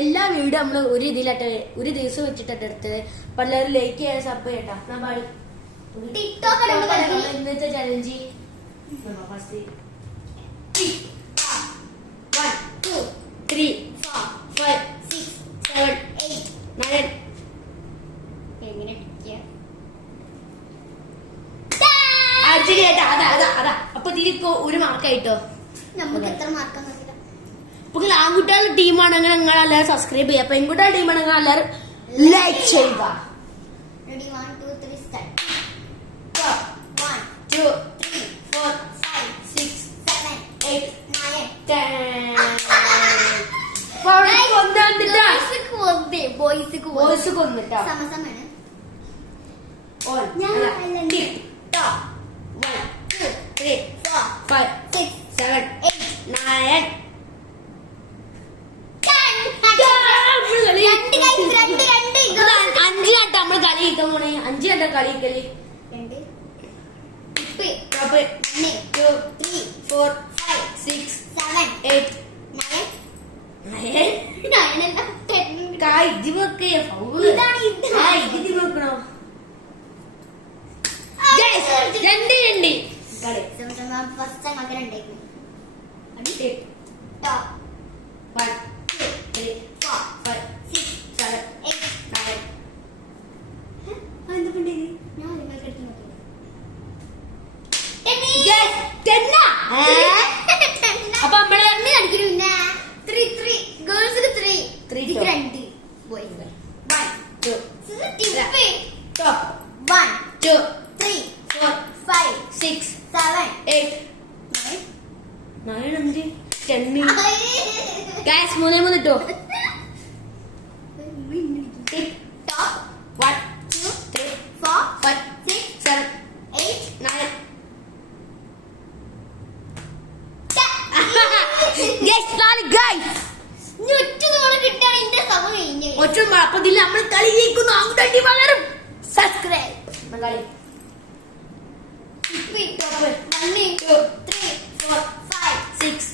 എല്ലാ വീഡിയോ നമ്മള് ഒരു ഇതിലായിട്ട് ഒരു ദിവസം വെച്ചിട്ടാണ് എടുത്തത്. അപ്പൊ എല്ലാവരും ലൈക്ക് ചെയ്യാൻ സബ് ചെയ്യട്ടാ. ഇന്നത്തെ ചലഞ്ച് ഫസ്റ്റ് 1 2 3 4 5 6 7 8 9 എങ്ങനെ അതാ അപ്പൊ ഇതിലിപ്പോ ഒരു മാർക്കായിട്ടോ. നമുക്ക് എത്ര മാർക്കാന്ന് അറിയില്ല. അപ്പൊ ആൺകുട്ടികളുടെ ടീമാണ് അങ്ങനെ നിങ്ങൾ എല്ലാവരും സബ്സ്ക്രൈബ് ചെയ്യുക. പെൺകുട്ടികളുടെ ടീമാണ് നിങ്ങൾ എല്ലാവരും ലൈക്ക് ചെയ്യുക. Ready 1 2 3 start. 1 2 3 4 5 6 7 8 9 10. ബോയ്സ് കൊന്നിട്ടാ സമസമാണ്. ഞാൻ 1 2 3 4 5 6 7 8 9 5 കണ്ട നമ്മള് കളി കളിക്കാൻ പോണേ. 5 കണ്ട കളി കളി 2 2 3 4 5 6 7 8 9 ഇത് വെക്കേ ഇത് വെക്കണോ? രണ്ട് കളി ഫസ്റ്റ് അങ്ങനെ ഉണ്ടായിരുന്നു. 1 2 3 4 5 6 7 8 9. ഞാൻ നിങ്ങൾക്ക് എടുത്ത് നോക്കി. അപ്പൊ നമ്മള് പിന്നെ 3 3 ഗേൾസിന് 3 3 2 ബോയ്സ് 1 2 top 1 2 3 4 5 6 7 8 9 5 10. Guys, 3 ഇട്ടോ. top 1 2 3 4 5 6 7 8 9. Guys, guys. ഒറ്റ അപ്പൊ ഇതിൽ നമ്മൾ കളി ജയിക്കുന്നു. അങ്ങോട്ട് പകരം സബ്സ്ക്രൈബ് കളി 1 2 3 4 5 6